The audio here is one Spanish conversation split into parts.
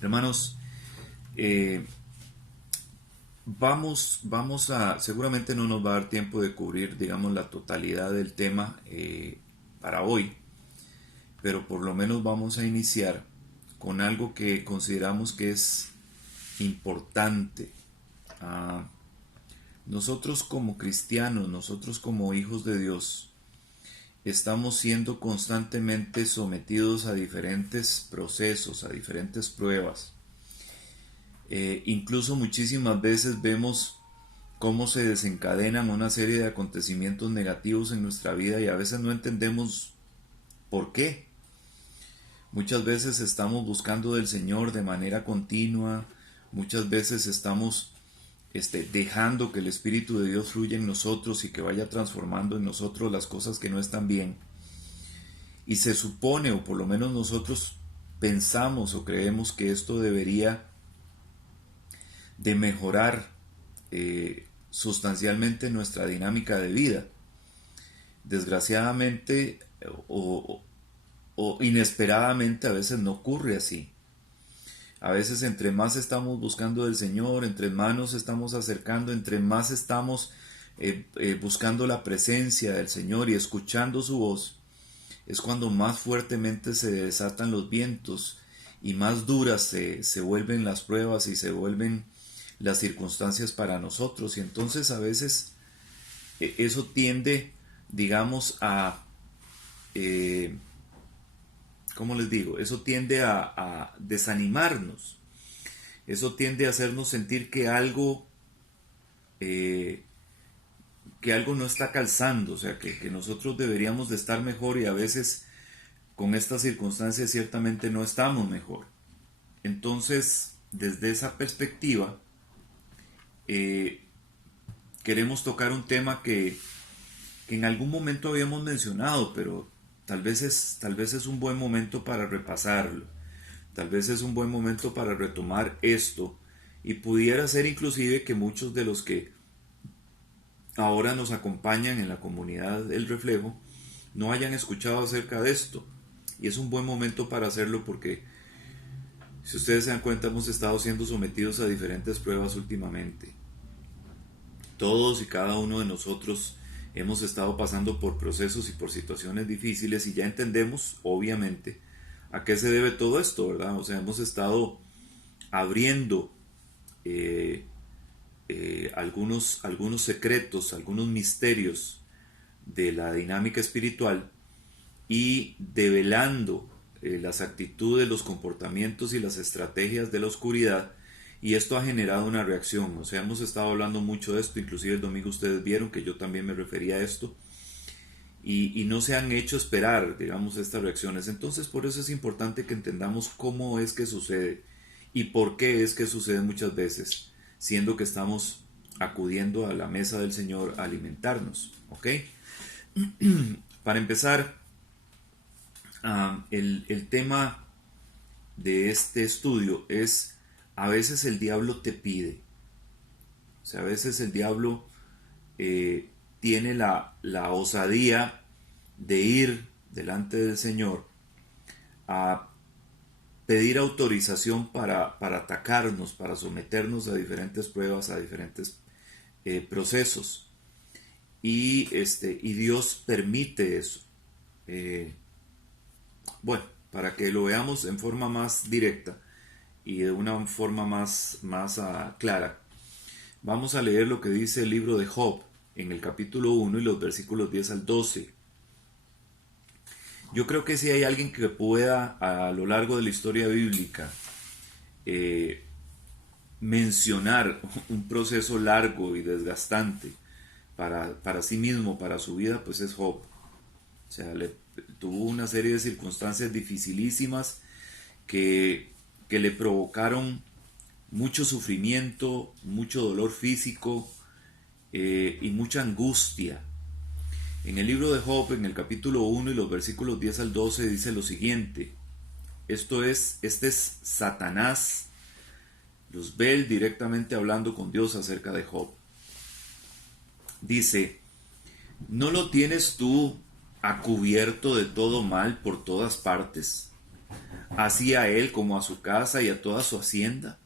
Hermanos, eh, seguramente no nos va a dar tiempo de cubrir, digamos, la totalidad del tema para hoy, pero por lo menos vamos a iniciar con algo que consideramos que es importante. Ah, Nosotros como cristianos, nosotros como hijos de Dios, estamos siendo constantemente sometidos a diferentes procesos, a diferentes pruebas. Incluso muchísimas veces vemos cómo se desencadenan una serie de acontecimientos negativos en nuestra vida y a veces no entendemos por qué. Muchas veces estamos buscando del Señor de manera continua, muchas veces estamos dejando que el Espíritu de Dios fluya en nosotros y que vaya transformando en nosotros las cosas que no están bien. Y se supone, o por lo menos nosotros pensamos o creemos que esto debería de mejorar sustancialmente nuestra dinámica de vida. Desgraciadamente o, o inesperadamente a veces no ocurre así. A veces entre más estamos buscando del Señor, entre más nos estamos acercando, entre más estamos buscando la presencia del Señor y escuchando su voz, es cuando más fuertemente se desatan los vientos y más duras se vuelven las pruebas y se vuelven las circunstancias para nosotros. Y entonces a veces eso tiende, digamos, eh, ¿cómo les digo? Eso tiende a desanimarnos. Eso tiende a hacernos sentir eh, que algo no está calzando, o sea, que nosotros deberíamos de estar mejor y a veces con estas circunstancias ciertamente no estamos mejor. Entonces, desde esa perspectiva, eh, queremos tocar un tema que en algún momento habíamos mencionado, pero tal vez es un buen momento para repasarlo. Tal vez es un buen momento para retomar esto y pudiera ser inclusive que muchos de los que ahora nos acompañan en la comunidad del reflejo no hayan escuchado acerca de esto. Y es un buen momento para hacerlo porque, si ustedes se dan cuenta, hemos estado siendo sometidos a diferentes pruebas últimamente. Todos y cada uno de nosotros hemos estado pasando por procesos y por situaciones difíciles y ya entendemos, obviamente, a qué se debe todo esto, ¿verdad? O sea, hemos estado abriendo eh, algunos secretos, algunos misterios de la dinámica espiritual y develando las actitudes, los comportamientos y las estrategias de la oscuridad, y esto ha generado una reacción. O sea, hemos estado hablando mucho de esto, inclusive el domingo ustedes vieron que yo también me refería a esto, y no se han hecho esperar, digamos, estas reacciones. Entonces, por eso es importante que entendamos cómo es que sucede y por qué es que sucede muchas veces, siendo que estamos acudiendo a la mesa del Señor a alimentarnos, ¿ok? Para empezar, el tema de este estudio es: a veces el diablo te pide. O sea, a veces el diablo tiene la osadía de ir delante del Señor a pedir autorización para atacarnos, para someternos a diferentes pruebas, a diferentes procesos. Y Dios permite eso. Eh, bueno, para que lo veamos en forma más directa y de una forma más clara, vamos a leer lo que dice el libro de Job en el capítulo 1 y los versículos 10 al 12. Yo creo que si hay alguien que pueda a lo largo de la historia bíblica eh, mencionar un proceso largo y desgastante para sí mismo, para su vida, pues es Job. O sea, tuvo una serie de circunstancias dificilísimas que le provocaron mucho sufrimiento, mucho dolor físico y mucha angustia. En el libro de Job, en el capítulo 1 y los versículos 10 al 12, dice lo siguiente. Este es Satanás, Luzbel, directamente hablando con Dios acerca de Job. Dice: ¿no lo tienes tú a cubierto de todo mal por todas partes? así a él como a su casa y a toda su hacienda?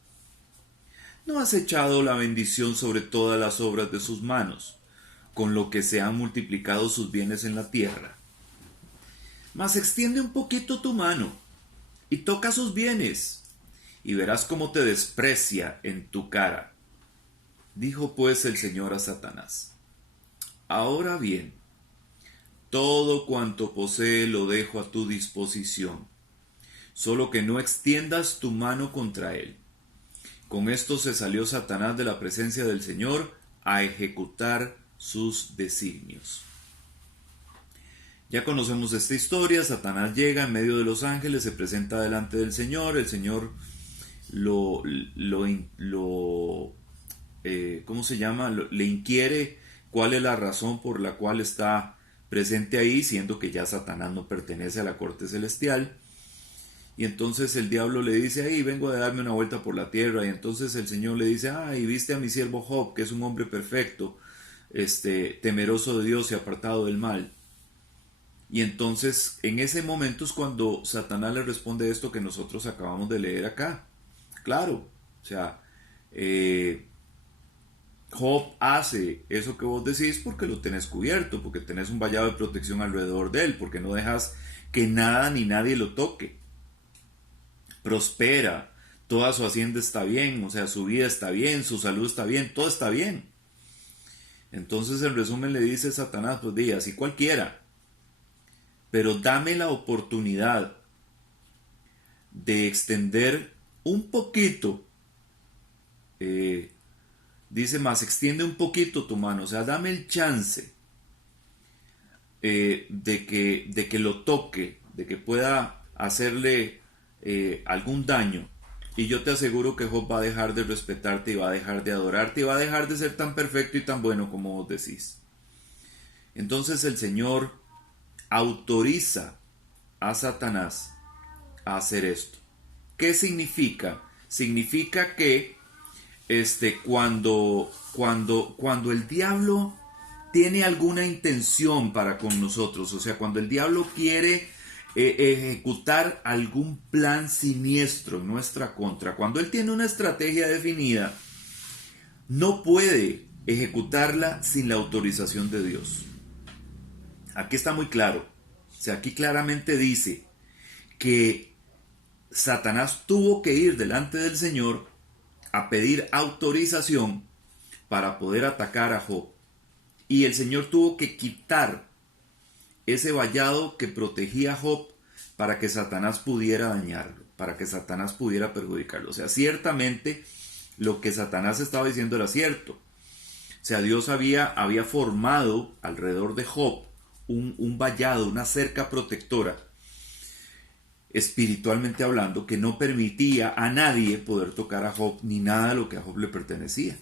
¿No has echado la bendición sobre todas las obras de sus manos, con lo que se han multiplicado sus bienes en la tierra? Mas extiende un poquito tu mano y toca sus bienes, y verás cómo te desprecia en tu cara. Dijo pues el Señor a Satanás: Ahora bien, todo cuanto posee lo dejo a tu disposición, solo que no extiendas tu mano contra él. Con esto se salió Satanás de la presencia del Señor a ejecutar sus designios. Ya conocemos esta historia. Satanás llega en medio de los ángeles, se presenta delante del Señor. El Señor ¿cómo se llama? Le inquiere cuál es la razón por la cual está presente ahí, siendo que ya Satanás no pertenece a la corte celestial. Y entonces el diablo le dice: ahí vengo a darme una vuelta por la tierra. Y entonces el Señor le dice: y viste a mi siervo Job, que es un hombre perfecto, temeroso de Dios y apartado del mal. Y entonces en ese momento es cuando Satanás le responde esto que nosotros acabamos de leer acá. Claro, o sea, Job hace eso que vos decís porque lo tenés cubierto, porque tenés un vallado de protección alrededor de él, porque no dejas que nada ni nadie lo toque. Prospera, toda su hacienda está bien, o sea, su vida está bien, su salud está bien, todo está bien. Entonces en resumen le dice Satanás: pues di, así cualquiera, pero dame la oportunidad de extender un poquito, dice más, extiende un poquito tu mano, o sea, dame el chance de que lo toque, de que pueda hacerle algún daño, y yo te aseguro que Job va a dejar de respetarte y va a dejar de adorarte y va a dejar de ser tan perfecto y tan bueno como vos decís. Entonces el Señor autoriza a Satanás a hacer esto. ¿Qué significa? Significa que cuando el diablo tiene alguna intención para con nosotros, o sea, cuando el diablo quiere ejecutar algún plan siniestro en nuestra contra, cuando él tiene una estrategia definida, no puede ejecutarla sin la autorización de Dios. Aquí está muy claro, o sea, aquí claramente dice que Satanás tuvo que ir delante del Señor a pedir autorización para poder atacar a Job. Y el Señor tuvo que quitar ese vallado que protegía a Job para que Satanás pudiera dañarlo, para que Satanás pudiera perjudicarlo. O sea, ciertamente lo que Satanás estaba diciendo era cierto. O sea, Dios había formado alrededor de Job un vallado, una cerca protectora, espiritualmente hablando, que no permitía a nadie poder tocar a Job ni nada de lo que a Job le pertenecía.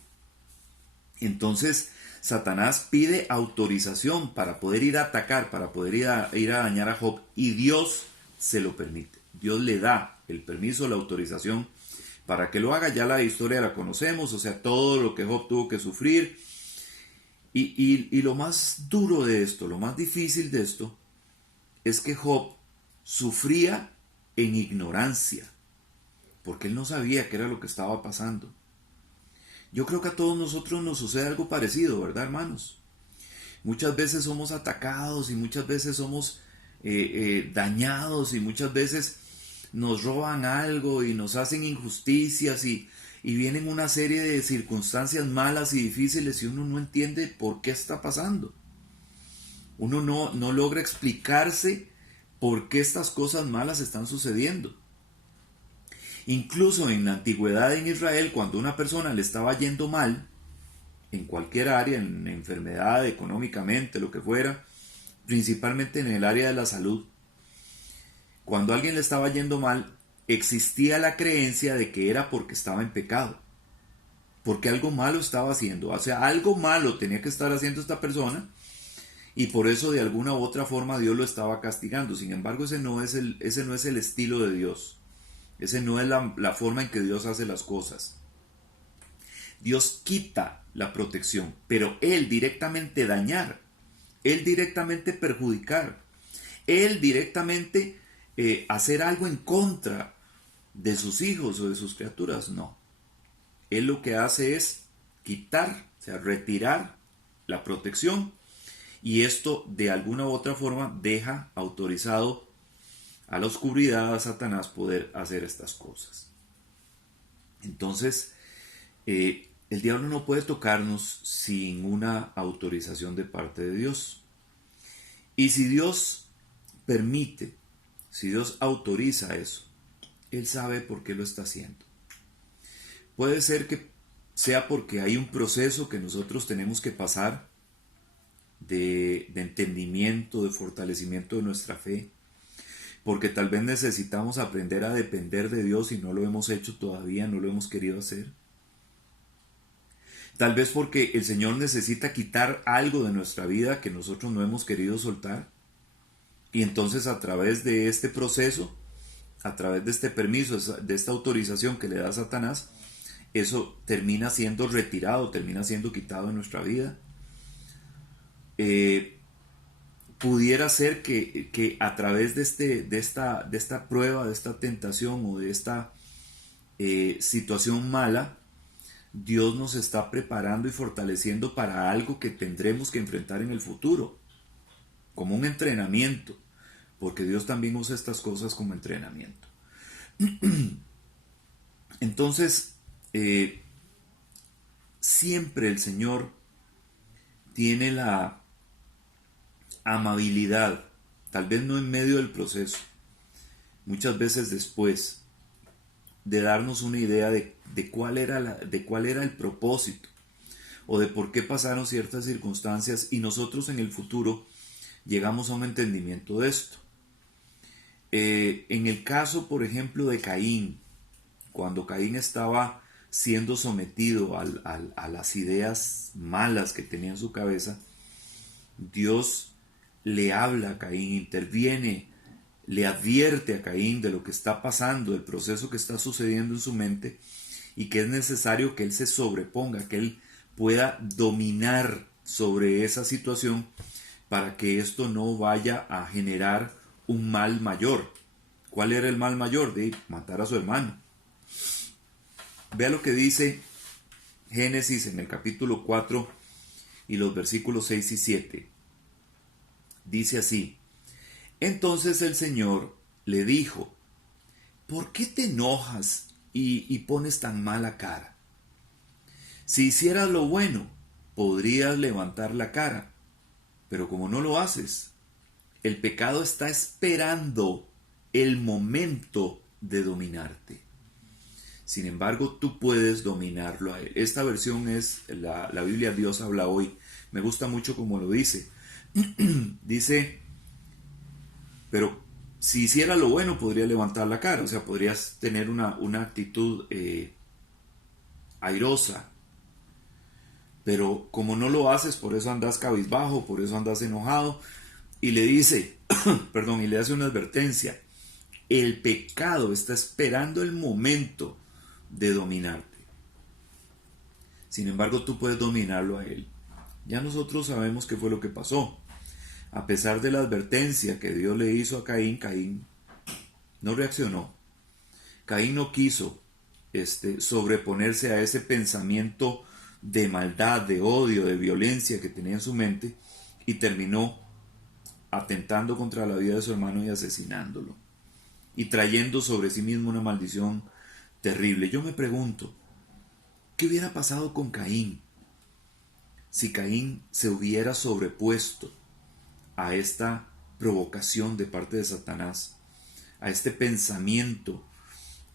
Entonces Satanás pide autorización para poder ir a atacar, para poder ir a dañar a Job, y Dios se lo permite. Dios le da el permiso, la autorización para que lo haga. Ya la historia la conocemos, o sea, todo lo que Job tuvo que sufrir. Y lo más duro de esto, lo más difícil de esto, es que Job sufría en ignorancia, porque él no sabía qué era lo que estaba pasando. Yo creo que a todos nosotros nos sucede algo parecido, ¿verdad, hermanos? Muchas veces somos atacados y muchas veces somos dañados y muchas veces nos roban algo y nos hacen injusticias y vienen una serie de circunstancias malas y difíciles y uno no entiende por qué está pasando. Uno no logra explicarse por qué estas cosas malas están sucediendo. Incluso en la antigüedad en Israel, cuando a una persona le estaba yendo mal, en cualquier área, en enfermedad, económicamente, lo que fuera, principalmente en el área de la salud, cuando a alguien le estaba yendo mal, existía la creencia de que era porque estaba en pecado, porque algo malo estaba haciendo, o sea, algo malo tenía que estar haciendo esta persona, y por eso de alguna u otra forma Dios lo estaba castigando. Sin embargo, ese no es el estilo de Dios. Esa no es la forma en que Dios hace las cosas. Dios quita la protección, pero Él directamente dañar, Él directamente perjudicar, Él directamente hacer algo en contra de sus hijos o de sus criaturas, no. Él lo que hace es quitar, o sea, retirar la protección, y esto de alguna u otra forma deja autorizado a la oscuridad, a Satanás, poder hacer estas cosas. Entonces, el diablo no puede tocarnos sin una autorización de parte de Dios. Y si Dios permite, si Dios autoriza eso, Él sabe por qué lo está haciendo. Puede ser que sea porque hay un proceso que nosotros tenemos que pasar de entendimiento, de fortalecimiento de nuestra fe, porque tal vez necesitamos aprender a depender de Dios y no lo hemos hecho todavía, no lo hemos querido hacer. Tal vez porque el Señor necesita quitar algo de nuestra vida que nosotros no hemos querido soltar, y entonces a través de este proceso, a través de este permiso, de esta autorización que le da Satanás, eso termina siendo retirado, termina siendo quitado de nuestra vida. Pudiera ser que a través de esta prueba, de esta tentación o de esta situación mala, Dios nos está preparando y fortaleciendo para algo que tendremos que enfrentar en el futuro, como un entrenamiento, porque Dios también usa estas cosas como entrenamiento. Entonces, siempre el Señor tiene la amabilidad, tal vez no en medio del proceso, muchas veces después, de darnos una idea de cuál era el propósito o de por qué pasaron ciertas circunstancias, y nosotros en el futuro llegamos a un entendimiento de esto. En el caso, por ejemplo, de Caín, cuando Caín estaba siendo sometido a las ideas malas que tenía en su cabeza, Dios le habla a Caín, interviene, le advierte a Caín de lo que está pasando, del proceso que está sucediendo en su mente, y que es necesario que él se sobreponga, que él pueda dominar sobre esa situación para que esto no vaya a generar un mal mayor. ¿Cuál era el mal mayor? De matar a su hermano. Vea lo que dice Génesis en el capítulo 4 y los versículos 6 y 7. Dice así: entonces el Señor le dijo, ¿por qué te enojas y pones tan mala cara? Si hicieras lo bueno, podrías levantar la cara, pero como no lo haces, el pecado está esperando el momento de dominarte. Sin embargo, tú puedes dominarlo a él. Esta versión es la Biblia Dios habla hoy. Me gusta mucho como lo dice. Dice, pero si hiciera lo bueno, podría levantar la cara. O sea, podrías tener una actitud airosa. Pero como no lo haces, por eso andas cabizbajo, por eso andas enojado. Y le dice, perdón, y le hace una advertencia. El pecado está esperando el momento de dominarte. Sin embargo, tú puedes dominarlo a él. Ya nosotros sabemos qué fue lo que pasó. A pesar de la advertencia que Dios le hizo a Caín, Caín no reaccionó. Caín no quiso sobreponerse a ese pensamiento de maldad, de odio, de violencia que tenía en su mente, y terminó atentando contra la vida de su hermano y asesinándolo, y trayendo sobre sí mismo una maldición terrible. Yo me pregunto, ¿qué hubiera pasado con Caín si Caín se hubiera sobrepuesto a esta provocación de parte de Satanás, a este pensamiento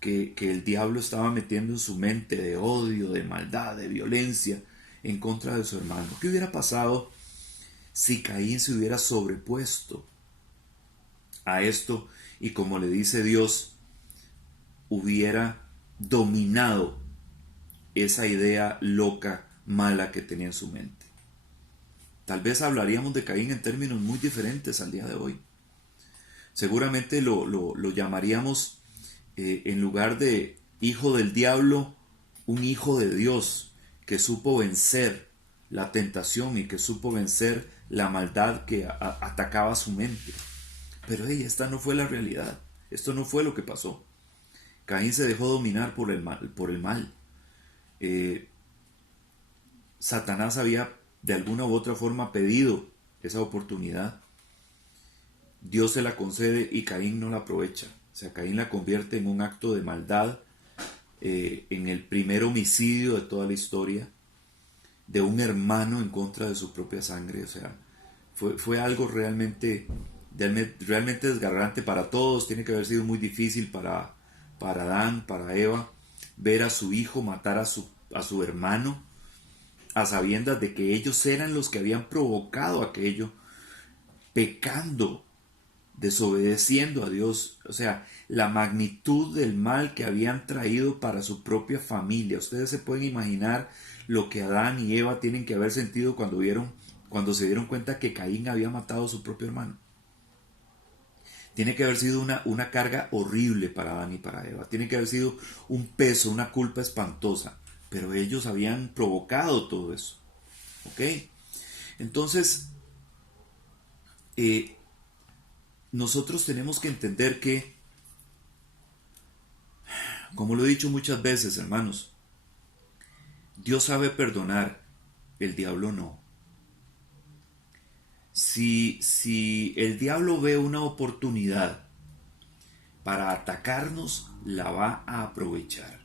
que el diablo estaba metiendo en su mente de odio, de maldad, de violencia en contra de su hermano? ¿Qué hubiera pasado si Caín se hubiera sobrepuesto a esto y, como le dice Dios, hubiera dominado esa idea loca, mala que tenía en su mente? Tal vez hablaríamos de Caín en términos muy diferentes al día de hoy. Seguramente lo llamaríamos, en lugar de hijo del diablo, un hijo de Dios que supo vencer la tentación y que supo vencer la maldad que atacaba su mente. Pero esta no fue la realidad. Esto no fue lo que pasó. Caín se dejó dominar por el mal. Eh, Satanás había de alguna u otra forma pedido esa oportunidad. Dios se la concede y Caín no la aprovecha. O sea, Caín la convierte en un acto de maldad, en el primer homicidio de toda la historia, de un hermano en contra de su propia sangre. O sea, fue algo realmente desgarrante para todos. Tiene que haber sido muy difícil para Adán, para Eva, ver a su hijo matar a su hermano, a sabiendas de que ellos eran los que habían provocado aquello, pecando, desobedeciendo a Dios. O sea, la magnitud del mal que habían traído para su propia familia. Ustedes se pueden imaginar lo que Adán y Eva tienen que haber sentido cuando se dieron cuenta que Caín había matado a su propio hermano. Tiene que haber sido una carga horrible para Adán y para Eva. Tiene que haber sido un peso, una culpa espantosa. Pero ellos habían provocado todo eso. ¿Ok? Entonces, nosotros tenemos que entender que, como lo he dicho muchas veces, hermanos, Dios sabe perdonar, el diablo no. Si el diablo ve una oportunidad para atacarnos, la va a aprovechar.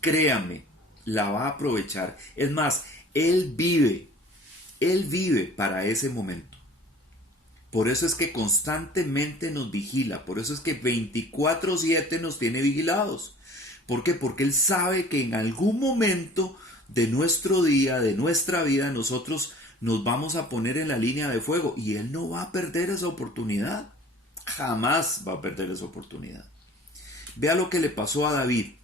Créame, la va a aprovechar. Es más, Él vive para ese momento. Por eso es que constantemente nos vigila, por eso es que 24/7 nos tiene vigilados. ¿Por qué? Porque Él sabe que en algún momento de nuestro día, de nuestra vida, nosotros nos vamos a poner en la línea de fuego y Él no va a perder esa oportunidad. Jamás va a perder esa oportunidad. Vea lo que le pasó a David.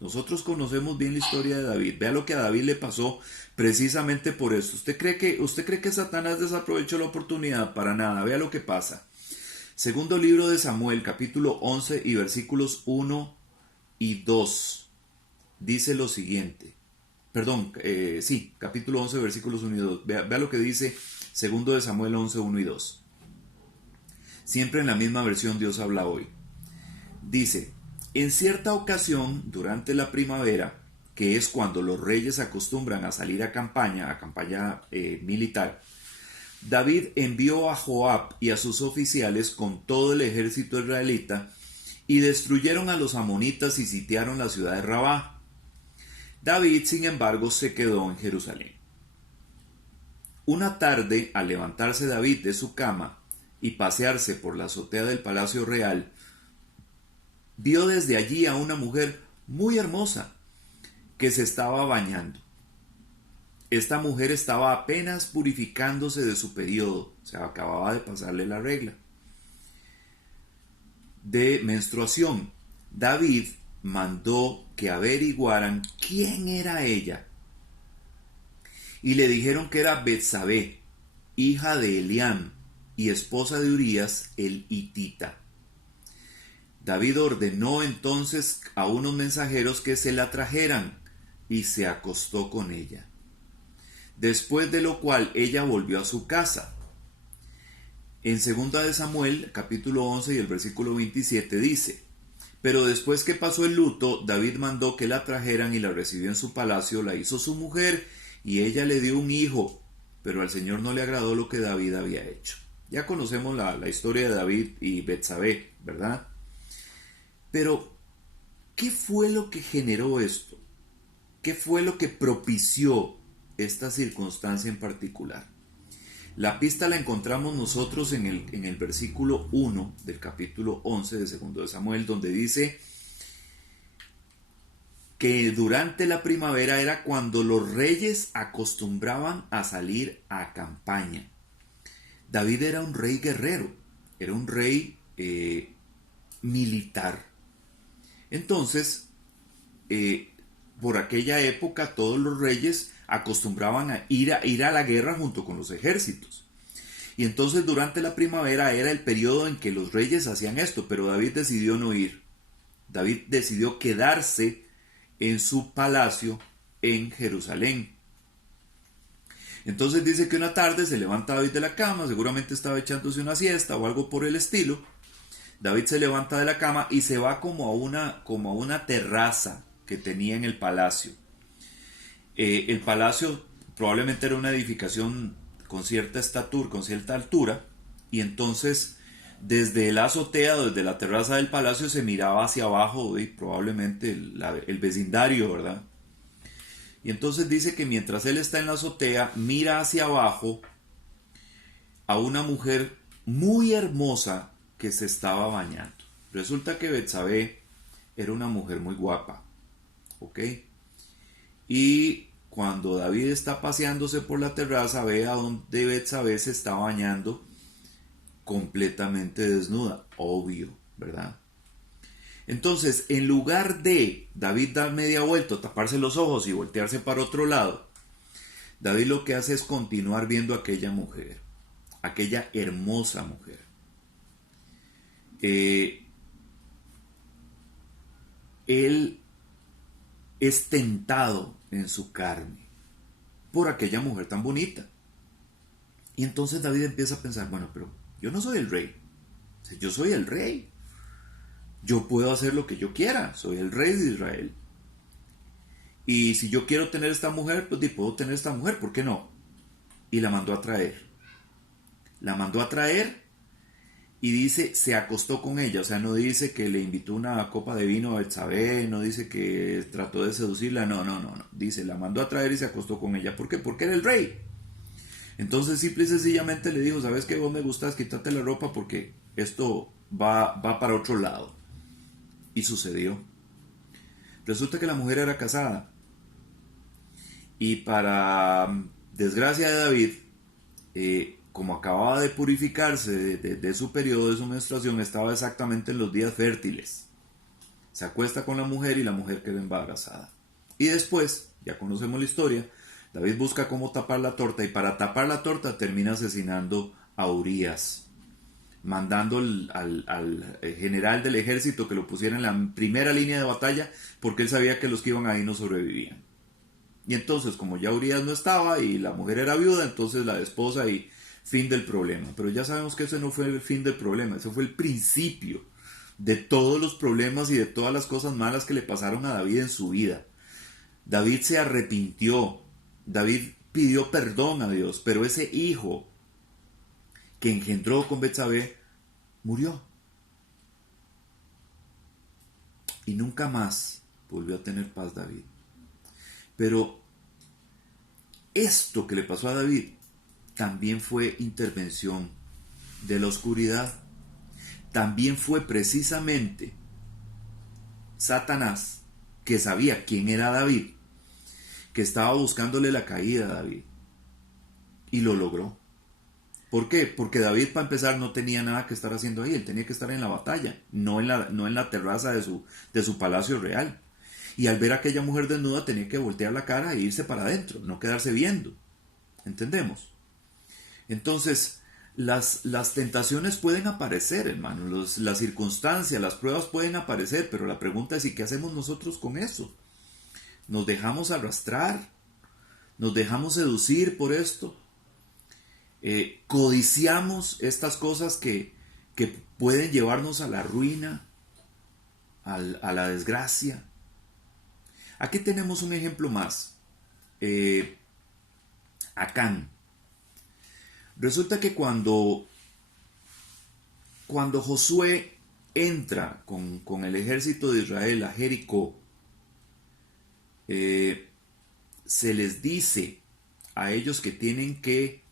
Nosotros conocemos bien la historia de David. Vea lo que a David le pasó precisamente por eso. ¿Usted cree que Satanás desaprovechó la oportunidad? Para nada. Vea lo que pasa. Segundo libro de Samuel, capítulo 11 y versículos 1 y 2. Dice lo siguiente. Perdón, capítulo 11, versículos 1 y 2. Vea lo que dice segundo de Samuel 11, 1 y 2. Siempre en la misma versión Dios habla hoy. Dice: en cierta ocasión, durante la primavera, que es cuando los reyes acostumbran a salir a campaña militar, David envió a Joab y a sus oficiales con todo el ejército israelita y destruyeron a los amonitas y sitiaron la ciudad de Rabá. David, sin embargo, se quedó en Jerusalén. Una tarde, al levantarse David de su cama y pasearse por la azotea del palacio real, vio desde allí a una mujer muy hermosa que se estaba bañando. Esta mujer estaba apenas purificándose de su periodo, o sea, acababa de pasarle la regla de menstruación. David mandó que averiguaran quién era ella y le dijeron que era Betsabé, hija de Eliam y esposa de Urías el hitita. David ordenó entonces a unos mensajeros que se la trajeran y se acostó con ella. Después de lo cual ella volvió a su casa. En 2 de Samuel, capítulo 11 y el versículo 27 dice: pero después que pasó el luto, David mandó que la trajeran y la recibió en su palacio, la hizo su mujer y ella le dio un hijo, pero al Señor no le agradó lo que David había hecho. Ya conocemos la historia de David y Betsabé, ¿verdad? Pero, ¿qué fue lo que generó esto? ¿Qué fue lo que propició esta circunstancia en particular? La pista la encontramos nosotros en el versículo 1 del capítulo 11 de 2 de Samuel, donde dice que durante la primavera era cuando los reyes acostumbraban a salir a campaña. David era un rey guerrero, era un rey militar. Entonces, por aquella época todos los reyes acostumbraban a ir a la guerra junto con los ejércitos. Y entonces durante la primavera era el periodo en que los reyes hacían esto, pero David decidió no ir. David decidió quedarse en su palacio en Jerusalén. Entonces dice que una tarde se levanta David de la cama, seguramente estaba echándose una siesta o algo por el estilo. David se levanta de la cama y se va como a una terraza que tenía en el palacio. El palacio probablemente era una edificación con cierta estatura, con cierta altura, y entonces desde la azotea, desde la terraza del palacio se miraba hacia abajo y probablemente el vecindario, ¿verdad? Y entonces dice que mientras él está en la azotea, mira hacia abajo a una mujer muy hermosa que se estaba bañando. Resulta que Betsabé era una mujer muy guapa, ¿ok? Y cuando David está paseándose por la terraza, ve a donde Betsabé se está bañando completamente desnuda, obvio, ¿verdad? Entonces, en lugar de David dar media vuelta, taparse los ojos y voltearse para otro lado, David lo que hace es continuar viendo a aquella mujer, aquella hermosa mujer. Él es tentado en su carne por aquella mujer tan bonita. Y entonces David empieza a pensar, bueno, pero yo no soy el rey, yo soy el rey. Yo puedo hacer lo que yo quiera, soy el rey de Israel. Y si yo quiero tener esta mujer, pues puedo tener esta mujer, ¿por qué no? Y la mandó a traer. La mandó a traer y dice, se acostó con ella. O sea, no dice que le invitó una copa de vino a Betsabé, no dice que trató de seducirla, no. Dice, la mandó a traer y se acostó con ella. ¿Por qué? Porque era el rey. Entonces simple y sencillamente le dijo, ¿sabes qué? Vos me gustas, quítate la ropa porque esto va para otro lado. Y sucedió. Resulta que la mujer era casada. Y para desgracia de David, como acababa de purificarse de su periodo, de su menstruación, estaba exactamente en los días fértiles. Se acuesta con la mujer y la mujer queda embarazada. Y después, ya conocemos la historia, David busca cómo tapar la torta y para tapar la torta termina asesinando a Urías, mandando al general del ejército que lo pusiera en la primera línea de batalla porque él sabía que los que iban ahí no sobrevivían. Y entonces, como ya Urias no estaba y la mujer era viuda, entonces la desposa y fin del problema. Pero ya sabemos que ese no fue el fin del problema, ese fue el principio de todos los problemas y de todas las cosas malas que le pasaron a David en su vida. David se arrepintió, David pidió perdón a Dios, pero ese hijo que engendró con Betsabé murió. Y nunca más volvió a tener paz David. Pero esto que le pasó a David también fue intervención de la oscuridad. También fue precisamente Satanás, que sabía quién era David, que estaba buscándole la caída a David. Y lo logró. ¿Por qué? Porque David, para empezar, no tenía nada que estar haciendo ahí. Él tenía que estar en la batalla, no en la terraza de su palacio real. Y al ver a aquella mujer desnuda tenía que voltear la cara e irse para adentro, no quedarse viendo. ¿Entendemos? Entonces, las tentaciones pueden aparecer, hermano, las circunstancias, las pruebas pueden aparecer, pero la pregunta es, ¿y qué hacemos nosotros con eso? ¿Nos dejamos arrastrar? ¿Nos dejamos seducir por esto? ¿Codiciamos estas cosas que pueden llevarnos a la ruina, a la desgracia? Aquí tenemos un ejemplo más. Acán. Resulta que cuando Josué entra con el ejército de Israel a Jericó, se les dice a ellos que tienen que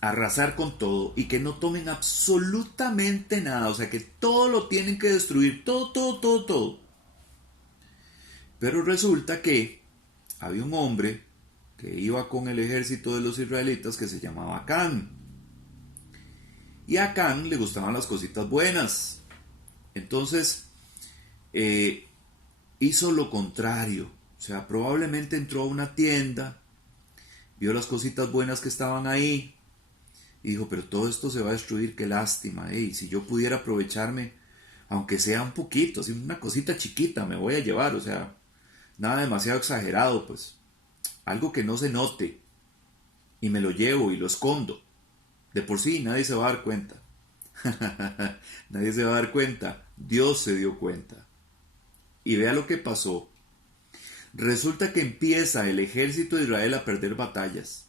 arrasar con todo y que no tomen absolutamente nada, o sea que todo lo tienen que destruir, todo. Pero resulta que había un hombre que iba con el ejército de los israelitas que se llamaba Acán. Y a Acán le gustaban las cositas buenas. Entonces hizo lo contrario. O sea, probablemente entró a una tienda, vio las cositas buenas que estaban ahí y dijo, pero todo esto se va a destruir, qué lástima. Y si yo pudiera aprovecharme, aunque sea un poquito, así una cosita chiquita me voy a llevar, o sea, nada demasiado exagerado, pues algo que no se note y me lo llevo y lo escondo. De por sí nadie se va a dar cuenta. Nadie se va a dar cuenta. Dios se dio cuenta. Y vea lo que pasó. Resulta que empieza el ejército de Israel a perder batallas.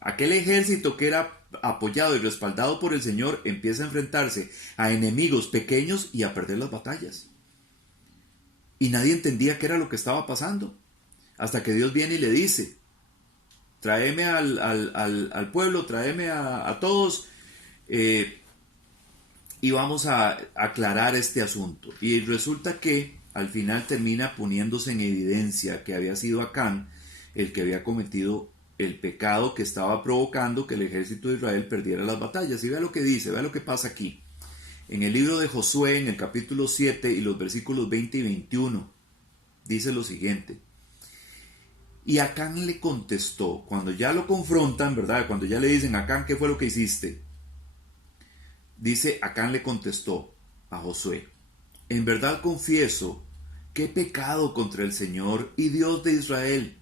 Aquel ejército que era apoyado y respaldado por el Señor empieza a enfrentarse a enemigos pequeños y a perder las batallas. Y nadie entendía qué era lo que estaba pasando. Hasta que Dios viene y le dice, tráeme al pueblo, tráeme a todos y vamos a aclarar este asunto. Y resulta que al final termina poniéndose en evidencia que había sido Acán el que había cometido el pecado que estaba provocando que el ejército de Israel perdiera las batallas. Y vea lo que dice, vea lo que pasa aquí. En el libro de Josué, en el capítulo 7 y los versículos 20 y 21, dice lo siguiente. Y Acán le contestó, cuando ya lo confrontan, ¿verdad? Cuando ya le dicen, Acán, ¿qué fue lo que hiciste? Dice, Acán le contestó a Josué, en verdad confieso que he pecado contra el Señor y Dios de Israel.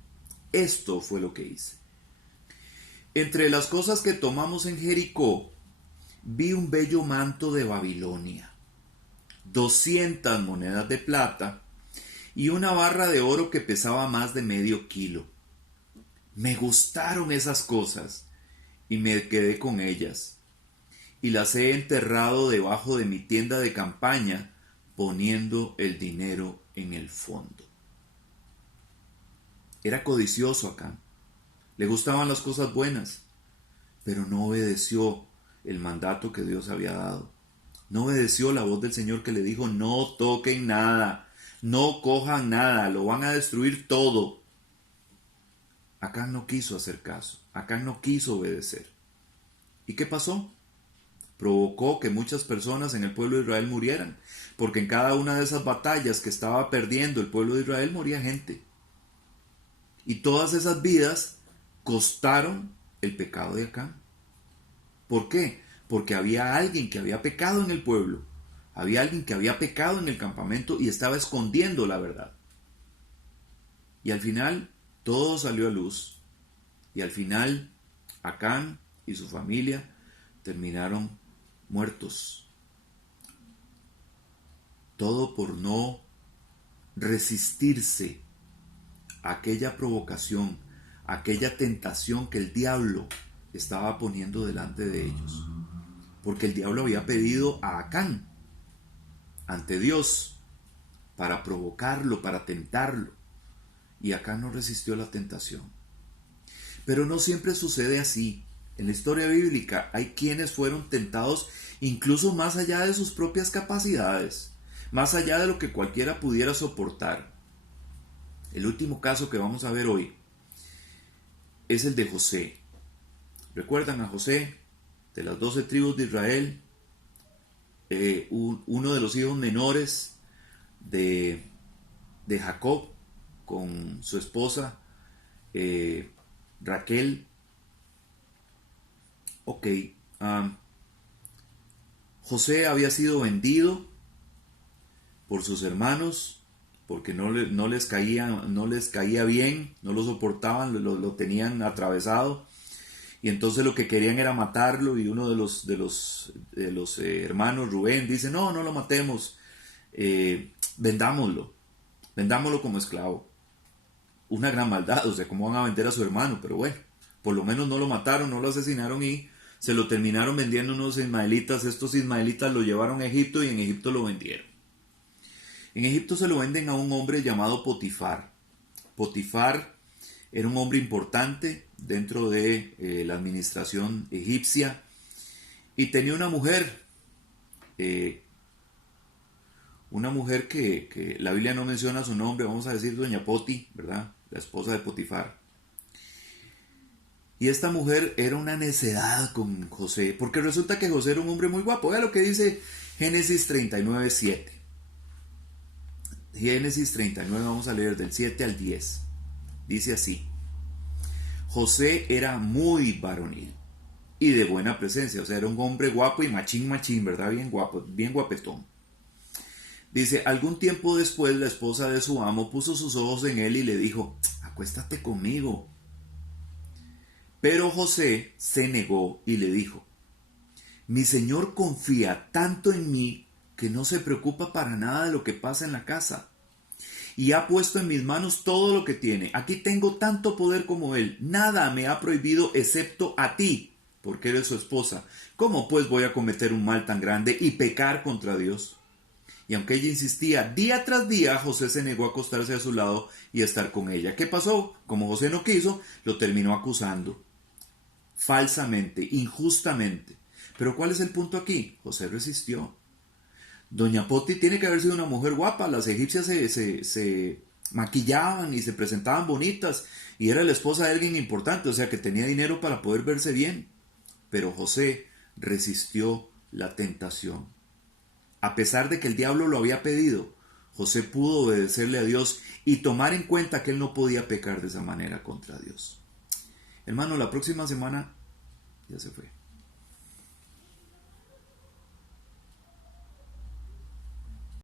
Esto fue lo que hice. Entre las cosas que tomamos en Jericó, vi un bello manto de Babilonia, 200 monedas de plata y una barra de oro que pesaba más de medio kilo. Me gustaron esas cosas y me quedé con ellas, y las he enterrado debajo de mi tienda de campaña, poniendo el dinero en el fondo. Era codicioso Acán, le gustaban las cosas buenas, pero no obedeció el mandato que Dios había dado. No obedeció la voz del Señor que le dijo, no toquen nada, no cojan nada, lo van a destruir todo. Acán no quiso hacer caso, Acán no quiso obedecer. ¿Y qué pasó? Provocó que muchas personas en el pueblo de Israel murieran, porque en cada una de esas batallas que estaba perdiendo el pueblo de Israel moría gente. Y todas esas vidas costaron el pecado de Acán. ¿Por qué? Porque había alguien que había pecado en el pueblo, había alguien que había pecado en el campamento y estaba escondiendo la verdad. Y al final todo salió a luz, y al final Acán y su familia terminaron muertos. Todo por no resistirse a aquella provocación, a aquella tentación que el diablo estaba poniendo delante de ellos. Porque el diablo había pedido a Acán ante Dios para provocarlo, para tentarlo. Y Acán no resistió la tentación. Pero no siempre sucede así. En la historia bíblica hay quienes fueron tentados incluso más allá de sus propias capacidades, más allá de lo que cualquiera pudiera soportar. El último caso que vamos a ver hoy es el de José. ¿Recuerdan a José? De las 12 tribus de Israel, uno de los hijos menores de Jacob con su esposa Raquel. Ok, José había sido vendido por sus hermanos porque no les caía bien, no lo soportaban, lo tenían atravesado, y entonces lo que querían era matarlo, y uno de los hermanos, Rubén, dice, no lo matemos, vendámoslo como esclavo. Una gran maldad, o sea, ¿cómo van a vender a su hermano? Pero bueno, por lo menos no lo mataron, no lo asesinaron y se lo terminaron vendiendo unos ismaelitas. Estos ismaelitas lo llevaron a Egipto y en Egipto lo vendieron. En Egipto se lo venden a un hombre llamado Potifar. Potifar era un hombre importante dentro de la administración egipcia y tenía una mujer que la Biblia no menciona su nombre, vamos a decir doña Poti, ¿verdad? La esposa de Potifar. Y esta mujer era una necedad con José, porque resulta que José era un hombre muy guapo. Vea lo que dice Génesis 39:7. Génesis 39, vamos a leer del 7 al 10. Dice así: José era muy varonil y de buena presencia, o sea, era un hombre guapo y machín, ¿verdad? Bien guapo, bien guapetón. Dice, algún tiempo después la esposa de su amo puso sus ojos en él y le dijo, acuéstate conmigo. Pero José se negó y le dijo, Mi Señor confía tanto en mí que no se preocupa para nada de lo que pasa en la casa. Y ha puesto en mis manos todo lo que tiene. Aquí tengo tanto poder como Él. Nada me ha prohibido excepto a ti, porque eres su esposa. ¿Cómo pues voy a cometer un mal tan grande y pecar contra Dios? Y aunque ella insistía día tras día, José se negó a acostarse a su lado y a estar con ella. ¿Qué pasó? Como José no quiso, lo terminó acusando. Falsamente, injustamente. Pero ¿cuál es el punto aquí? José resistió. Doña Poti tiene que haber sido una mujer guapa. Las egipcias se maquillaban y se presentaban bonitas y era la esposa de alguien importante, o sea que tenía dinero para poder verse bien. Pero José resistió la tentación. A pesar de que el diablo lo había pedido, José pudo obedecerle a Dios y tomar en cuenta que él no podía pecar de esa manera contra Dios. Hermano, la próxima semana ya se fue.